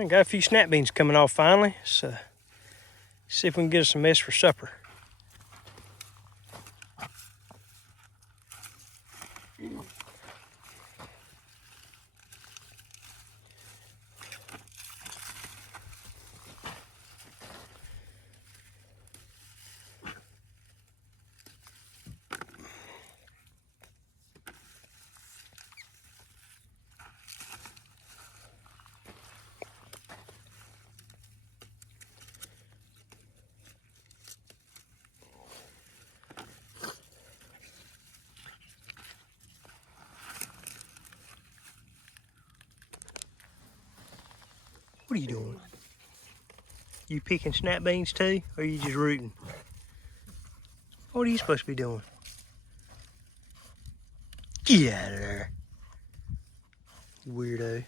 I got a few snap beans coming off finally. So see if we can get us some mess for supper. What are you doing? You picking snap beans too, or are you just rooting? What are you supposed to be doing? Get out of there, you weirdo.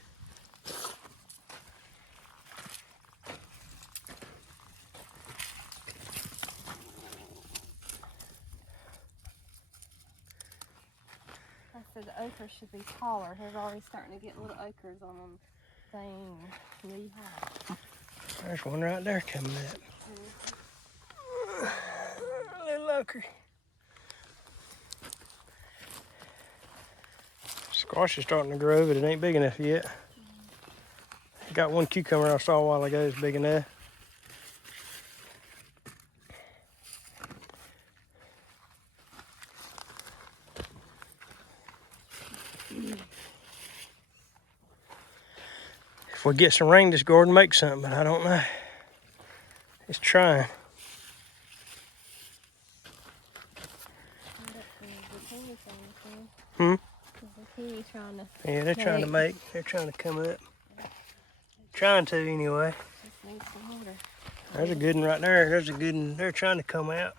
I said the ochre should be taller. They're already starting to get little ochres on them. Thing knee high. There's one right there coming up. Little ochre. Squash is starting to grow, but it ain't big enough yet. Got one cucumber I saw a while ago that's big enough. If we get some rain, this garden makes something, but I don't know. It's trying. Hmm? Yeah, they're trying to come up. Trying to anyway. There's a good one right there. There's a good one. They're trying to come out.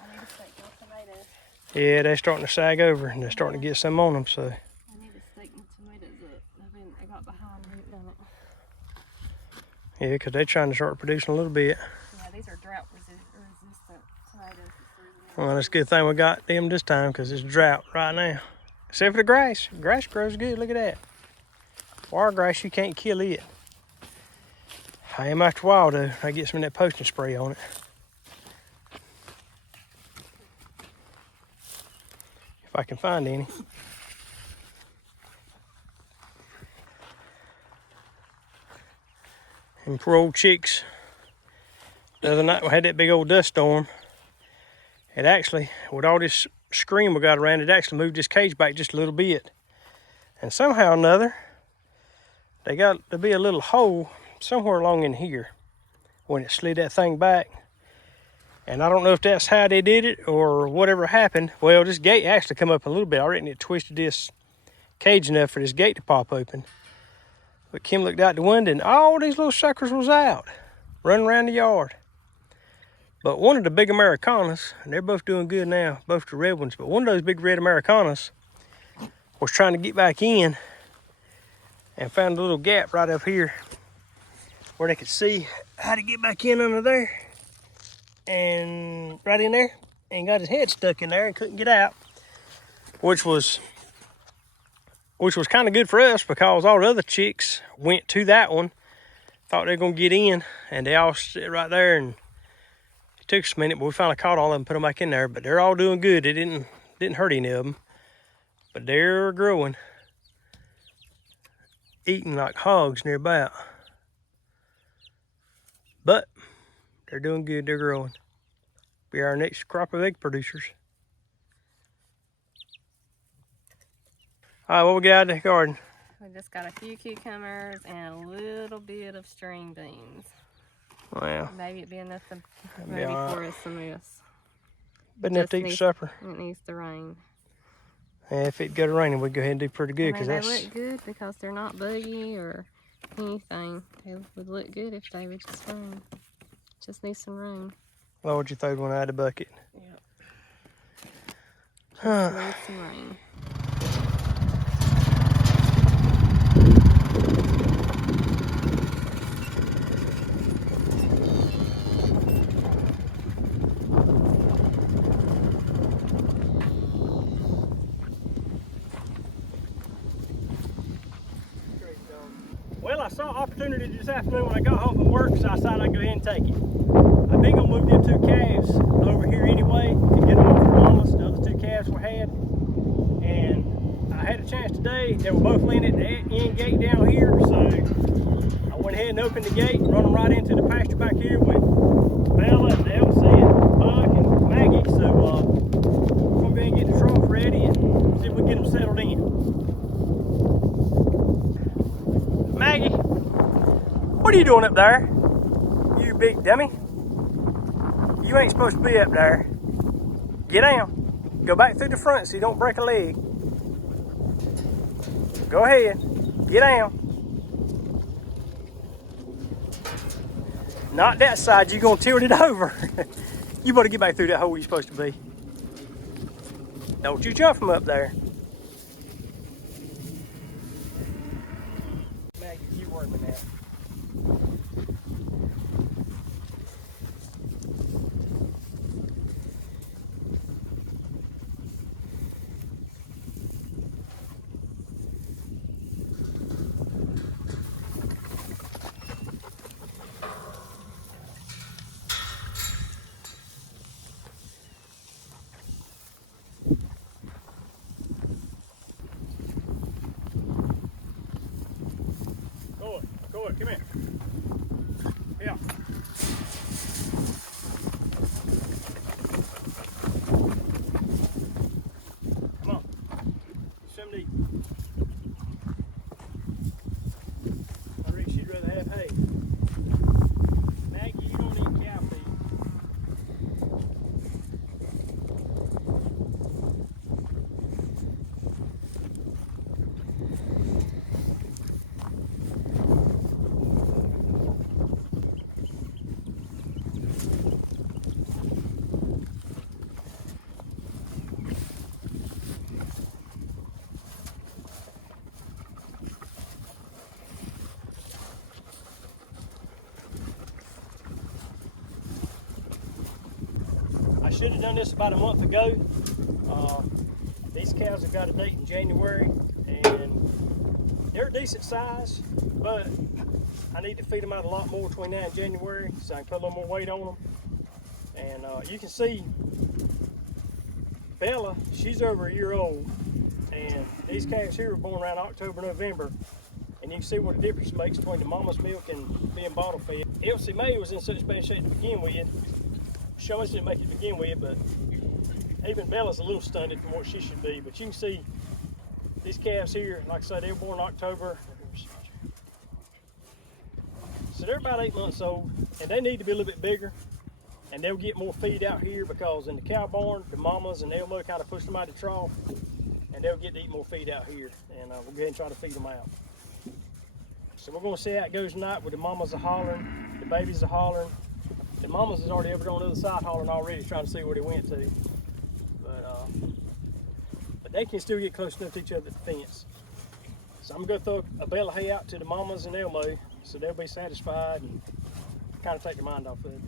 I need to stake my tomatoes. Yeah, they're starting to sag over and they're starting to get some on them, so. I need to stake my tomatoes up. I got behind and done it. Yeah, because they're trying to start producing a little bit. Yeah, these are drought resistant tomatoes. Well, it's a good thing we got them this time because it's drought right now. Except for the grass. Grass grows good. Look at that. Wiregrass, you can't kill it. I am after a while though. I get some of that poison spray on it. If I can find any. And poor old chicks. The other night we had that big old dust storm. It actually, with all this screen we got around, it actually moved this cage back just a little bit. And somehow or another, they got to be a little hole somewhere along in here when it slid that thing back. And I don't know if that's how they did it or whatever happened. Well, this gate actually come up a little bit. I reckon it twisted this cage enough for this gate to pop open. But Kim looked out the window and all these little suckers was out, running around the yard. But one of the big Americanas, and they're both doing good now, both the red ones, but one of those big red Americanas was trying to get back in and found a little gap right up here where they could see how to get back in under there. And right in there, and got his head stuck in there and couldn't get out, which was kind of good for us because all the other chicks went to that one, thought they were gonna get in, and they all sit right there. And it took us a minute, but we finally caught all of them, put them back in there. But they're all doing good. It didn't hurt any of them, but they're growing, eating like hogs near about. But they're doing good. They're growing. Be our next crop of egg producers. All right, what we got in the garden? We just got a few cucumbers and a little bit of string beans. Wow. Maybe it'd be enough to Maybe for us some mess. But enough to eat supper. It needs to rain. Yeah, if it got raining, we'd go ahead and do pretty good. They look good because they're not buggy or anything. They would look good if they would just rain. Just need some rain. Lord, you throw one out of the bucket. Yep. Just need some rain. Well, I saw opportunity this afternoon when I got home from work, so I decided I'd go ahead and take it. I've been gonna move them 2 calves over here anyway to get them off the mamas. The other 2 calves we had, and I had a chance today. They were both laying at the end gate down here, so I went ahead and opened the gate and run them right into the pasture back here with Bella and Elsie and Buck and Maggie. So we're gonna go ahead and get the trough ready and see if we can get them settled in. Maggie, what are you doing up there? You big dummy. You ain't supposed to be up there. Get down. Go back through the front so you don't break a leg. Go ahead. Get down. Not that side. You're going to tilt it over. You better get back through that hole you're supposed to be. Don't you jump from up there. Maggie, you work with that. Go on, come here. Yeah. Come on. Somebody. I reckon she'd rather have hay. Maggie, you don't eat cow feed. I should have done this about a month ago. These cows have got a date in January, and they're a decent size, but I need to feed them out a lot more between now and January so I can put a little more weight on them. And you can see Bella, she's over a year old, and these calves here were born around October, November, and you can see what the difference makes between the mama's milk and being bottle fed. Elsie Mae was in such bad shape to begin with. Shows didn't make it to begin with, but even Bella's a little stunted from what she should be. But you can see these calves here, like I said, they were born in October. So they're about 8 months old, and they need to be a little bit bigger. And they'll get more feed out here because in the cow barn, the mamas and Elmo kind of push them out of the trough, and they'll get to eat more feed out here. And we'll go ahead and try to feed them out. So we're going to see how it goes tonight with the mamas are hollering, the babies are hollering. The mamas is already over on the other side hollering already, trying to see where they went to. But they can still get close enough to each other at the fence. So I'm going to throw a bale of hay out to the mamas and Elmo so they'll be satisfied and kind of take their mind off of it.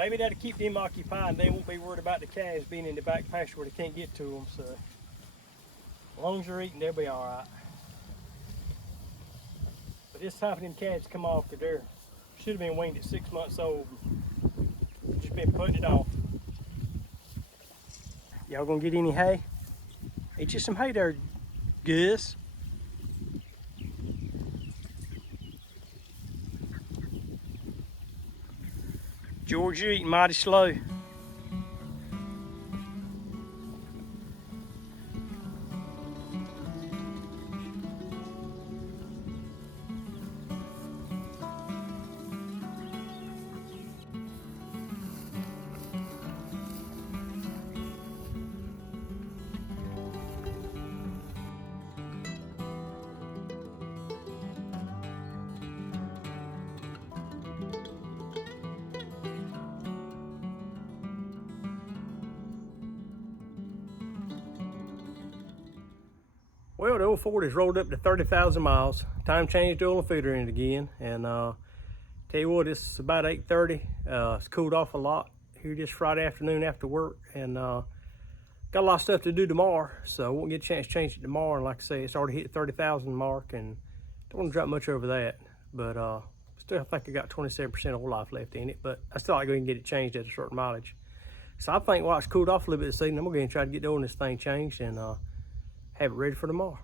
maybe that'll keep them occupied and they won't be worried about the calves being in the back pasture where they can't get to them. So as long as they're eating, they'll be all right. But it's time for them calves to come off, because they should have been weaned at 6 months old. Just been putting it off. Y'all gonna get any hay? Eat you some hay there, Gus. George, you're eating mighty slow. Well, the old Ford has rolled up to 30,000 miles. Time changed the oil and filter in it again. And tell you what, it's about 8:30. It's cooled off a lot here this Friday afternoon after work. And got a lot of stuff to do tomorrow, so I won't get a chance to change it tomorrow. And like I say, it's already hit the 30,000 mark, and don't want to drop much over that. But still, I think I got 27% oil life left in it. But I still like to go and get it changed at a certain mileage. So I think while it's cooled off a little bit this evening, I'm going to go ahead and try to get the oil in this thing changed and have it ready for tomorrow.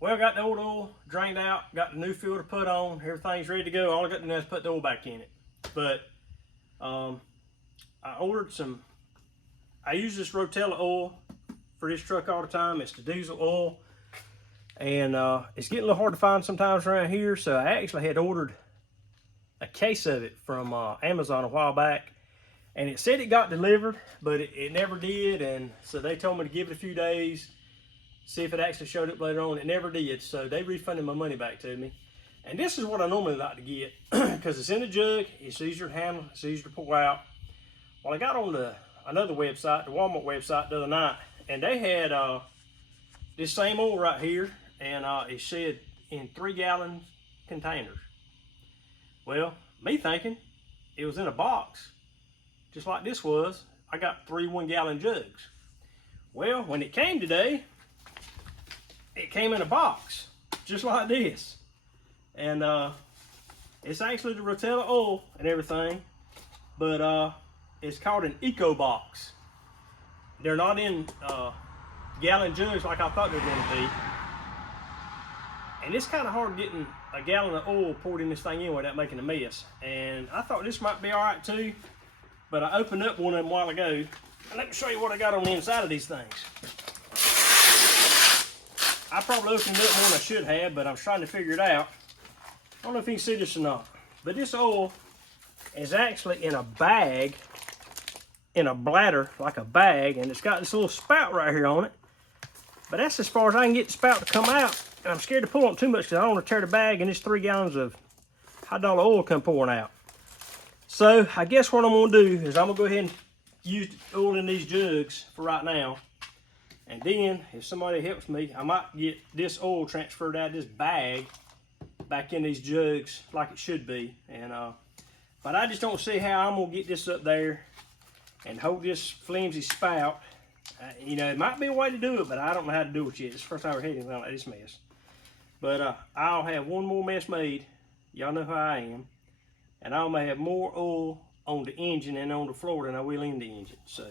Well, got the old oil drained out, got the new filter put on, everything's ready to go. All I got to do is put the oil back in it. But I ordered some, I use this Rotella oil for this truck all the time. It's the diesel oil. And it's getting a little hard to find sometimes around here. So I actually had ordered a case of it from Amazon a while back. And it said it got delivered, but it never did. And so they told me to give it a few days, see if it actually showed up later on. It never did, so they refunded my money back to me. And this is what I normally like to get, because it's in a jug, it's easier to handle, it's easier to pour out. Well, I got on another website, the Walmart website, the other night, and they had this same oil right here, and it said in 3-gallon containers. Well, me thinking it was in a box, just like this was. I got 3 1-gallon jugs. Well, when it came today, it came in a box, just like this. And it's actually the Rotella oil and everything, but it's called an Eco Box. They're not in gallon jugs like I thought they were going to be. And it's kind of hard getting a gallon of oil poured in this thing in without making a mess. And I thought this might be all right too, but I opened up one of them a while ago. And let me show you what I got on the inside of these things. I probably opened up more than I should have, but I was trying to figure it out. I don't know if you can see this or not, but this oil is actually in a bag in a bladder, like a bag, and it's got this little spout right here on it. But that's as far as I can get the spout to come out. And I'm scared to pull on too much because I don't want to tear the bag and it's 3 gallons of high-dollar oil come pouring out. So I guess what I'm gonna do is I'm gonna go ahead and use the oil in these jugs for right now. And then if somebody helps me, I might get this oil transferred out of this bag back in these jugs like it should be. And but I just don't see how I'm gonna get this up there and hold this flimsy spout. You know, it might be a way to do it, but I don't know how to do it yet. It's the first time I've had anything like this mess. But I'll have one more mess made. Y'all know how I am. And I may have more oil on the engine and on the floor than I will in the engine. So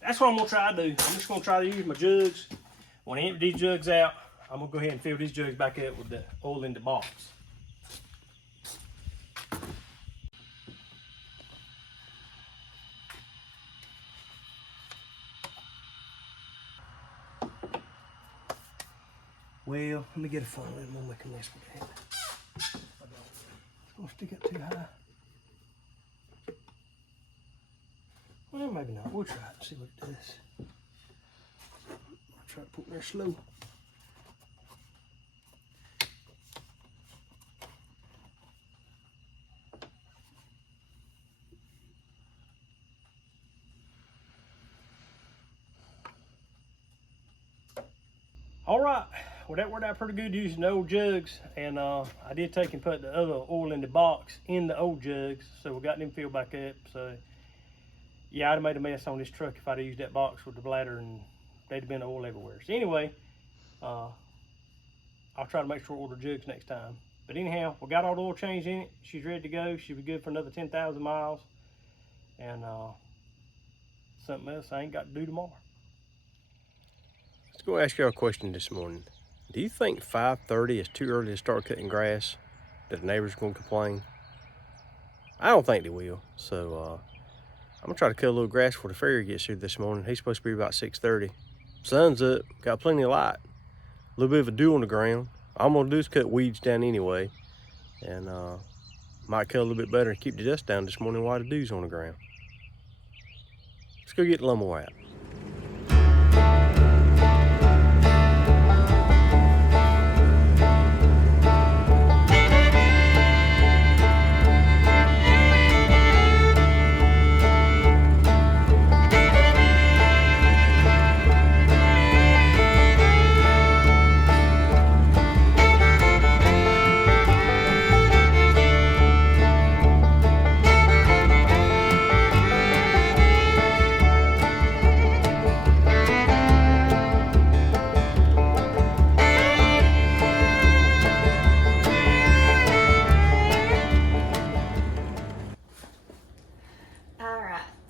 that's what I'm gonna try to do. I'm just gonna try to use my jugs. When I empty these jugs out, I'm gonna go ahead and fill these jugs back up with the oil in the box. Well, let me get a funnel and we'll make a mess with that. It's gonna stick up too high. Well, maybe not. We'll try it and see what it does. I'll try to put it there slow. All right, well that worked out pretty good using the old jugs, and I did take and put the other oil in the box in the old jugs, so we got them filled back up. So yeah, I'd have made a mess on this truck if I'd have used that box with the bladder, and they'd have been oil everywhere. So anyway, I'll try to make sure we order jugs next time. But anyhow, we got all the oil changed in it. She's ready to go. She'll be good for another 10,000 miles, and something else I ain't got to do tomorrow. Let's go ask y'all a question this morning. Do you think 5:30 is too early to start cutting grass? That the neighbors are going to complain? I don't think they will. So I'm gonna try to cut a little grass before the farrier gets here this morning. He's supposed to be about 6:30. Sun's up, got plenty of light. A little bit of a dew on the ground. All I'm gonna do is cut weeds down anyway, and might cut a little bit better and keep the dust down this morning while the dew's on the ground. Let's go get the lawnmower out.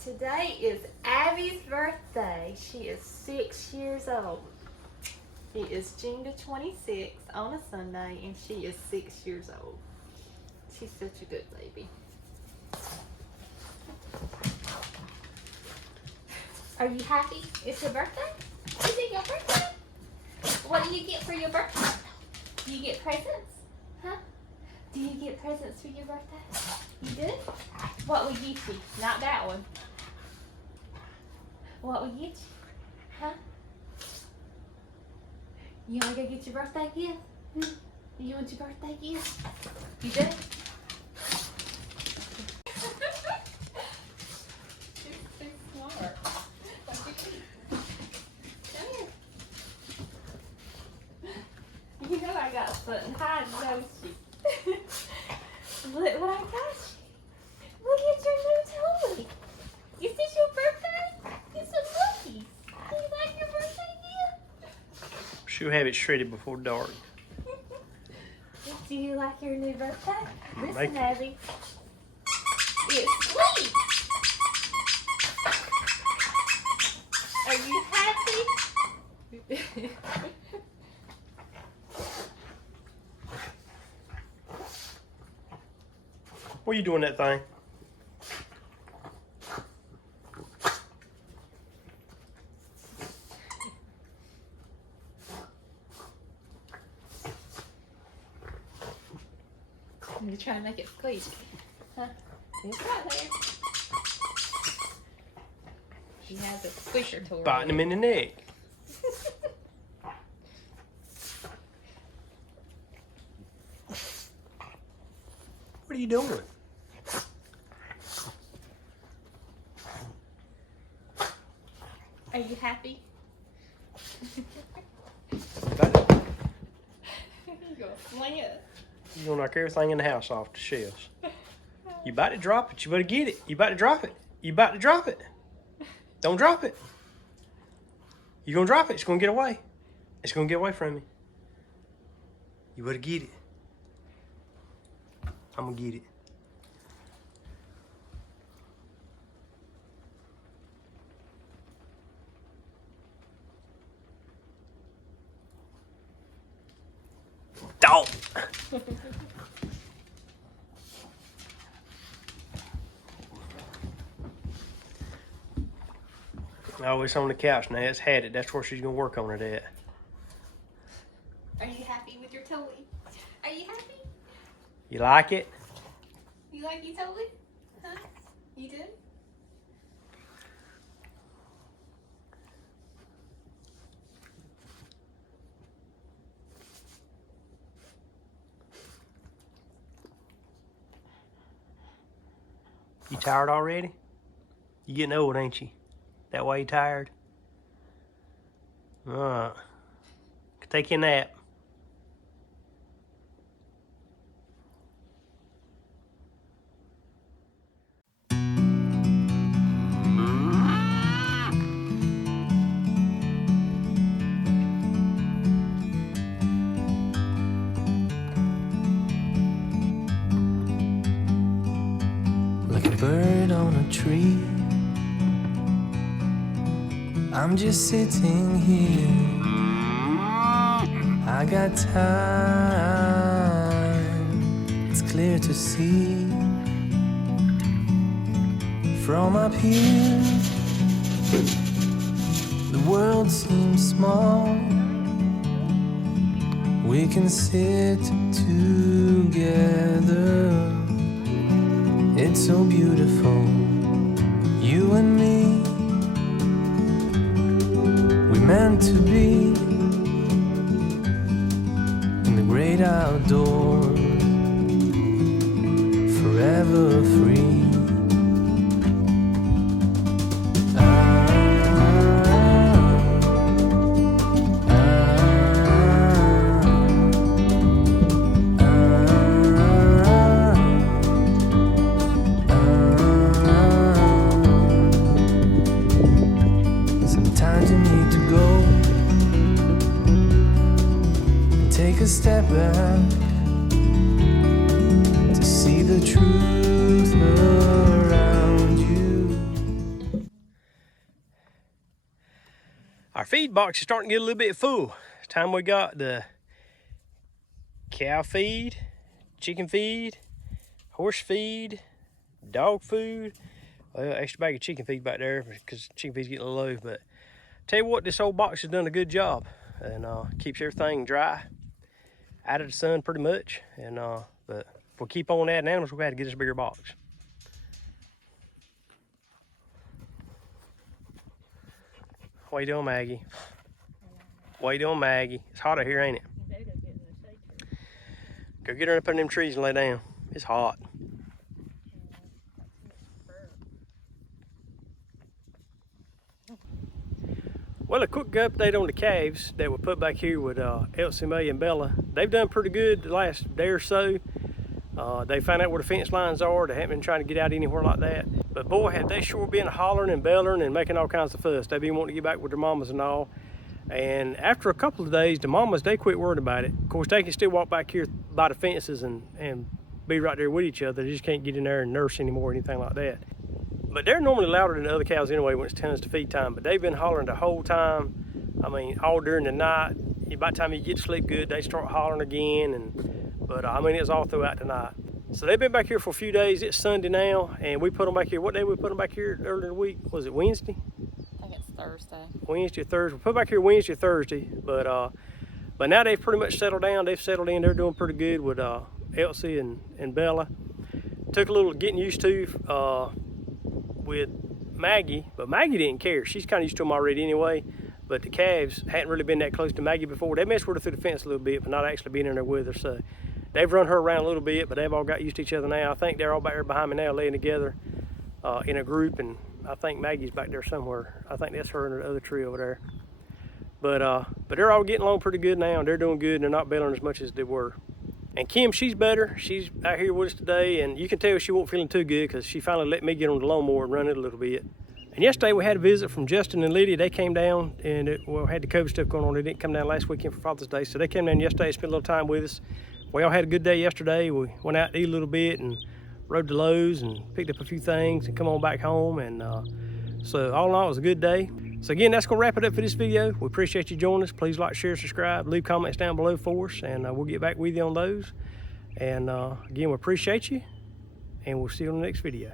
Today is Abby's birthday. She is 6 years old. It is June the 26th on a Sunday, and she is 6 years old. She's such a good baby. Are you happy? It's your birthday? Is it your birthday? What do you get for your birthday? Do you get presents? Huh? Do you get presents for your birthday? You do? What would get you? Not that one. What would get you? Huh? You wanna go get your birthday gift? You want your birthday gift? You do? She's smart. Come here. You know I got something hiding, don't you? Look what I got you. Look at your new toy. Is this your birthday? It's some cookies. Do you like your birthday gift? She'll have it shredded before dark. Do you like your new birthday? Listen, Like Abby. It's sweet. Are you happy? What are you doing that thing? You're trying to make it squeak. Huh? It's right there. He has a squisher toy. Biting him in the neck. What are you doing? Are you happy? You You're gonna sling it. gonna knock everything in the house off the shelves. You about to drop it. You better get it. You about to drop it. You about to drop it. Don't drop it. You gonna drop it. It's gonna get away. It's gonna get away from me. You better get it. I'm gonna get it. Dog. Oh, it's on the couch now. It's had it. That's where she's gonna work on it at. Are you happy with your toy? Are you happy? You like it? You like your toy? Huh? You do? You tired already? You getting old, ain't you? That why you tired? Alright. Take your nap. Like a bird on a tree, I'm just sitting here. I got time, it's clear to see. From up here, the world seems small. We can sit together. It's so beautiful, you and me. We meant to be in the great outdoors, forever free. Sometimes you need to go and take a step back to see the truth around you. Our feed box is starting to get a little bit full. It's time we got the cow feed, chicken feed, horse feed, dog food. Well, extra bag of chicken feed back there because chicken feed's getting low. But tell you what, this old box has done a good job and keeps everything dry, out of the sun pretty much. And but if we keep on adding animals, we're gonna have to get us a bigger box. What you doing, Maggie? What you doing, Maggie? It's hot out here, ain't it? Go get her up in them trees and lay down. It's hot. Well, a quick update on the calves that were put back here with Elsie, May, and Bella. They've done pretty good the last day or so. They found out where the fence lines are. They haven't been trying to get out anywhere like that. But boy, have they sure been hollering and bellering and making all kinds of fuss. They've been wanting to get back with their mamas and all. And after a couple of days, the mamas, they quit worrying about it. Of course, they can still walk back here by the fences and be right there with each other. They just can't get in there and nurse anymore or anything like that. But they're normally louder than the other cows anyway when it's tends to feed time. But they've been hollering the whole time. I mean, all during the night. By the time you get to sleep good, they start hollering again. But I mean, it's all throughout the night. So they've been back here for a few days. It's Sunday now, and we put them back here. What day we put them back here earlier in the week? Was it Wednesday? I think it's Thursday. Wednesday or Thursday. We put back here Wednesday or Thursday. But now they've pretty much settled down. They've settled in. They're doing pretty good with Elsie and Bella. Took a little getting used to with Maggie, but Maggie didn't care. She's kind of used to them already anyway. But the calves hadn't really been that close to Maggie before. They messed with her through the fence a little bit, but not actually being in there with her. So they've run her around a little bit, but they've all got used to each other now. I think they're all back there behind me now, laying together in a group, and I think Maggie's back there somewhere. I think that's her and the other tree over there. But they're all getting along pretty good now, and they're doing good, and they're not bailing as much as they were. And Kim, she's better. She's out here with us today, and you can tell she wasn't feeling too good because she finally let me get on the lawnmower and run it a little bit. And yesterday we had a visit from Justin and Lydia. They came down and had the COVID stuff going on. They didn't come down last weekend for Father's Day, so they came down yesterday and spent a little time with us. We all had a good day yesterday. We went out to eat a little bit and rode to Lowe's and picked up a few things and come on back home. And so all in all, it was a good day. So again, that's gonna wrap it up for this video. We appreciate you joining us. Please like, share, subscribe, leave comments down below for us, and we'll get back with you on those. And again, we appreciate you, and we'll see you on the next video.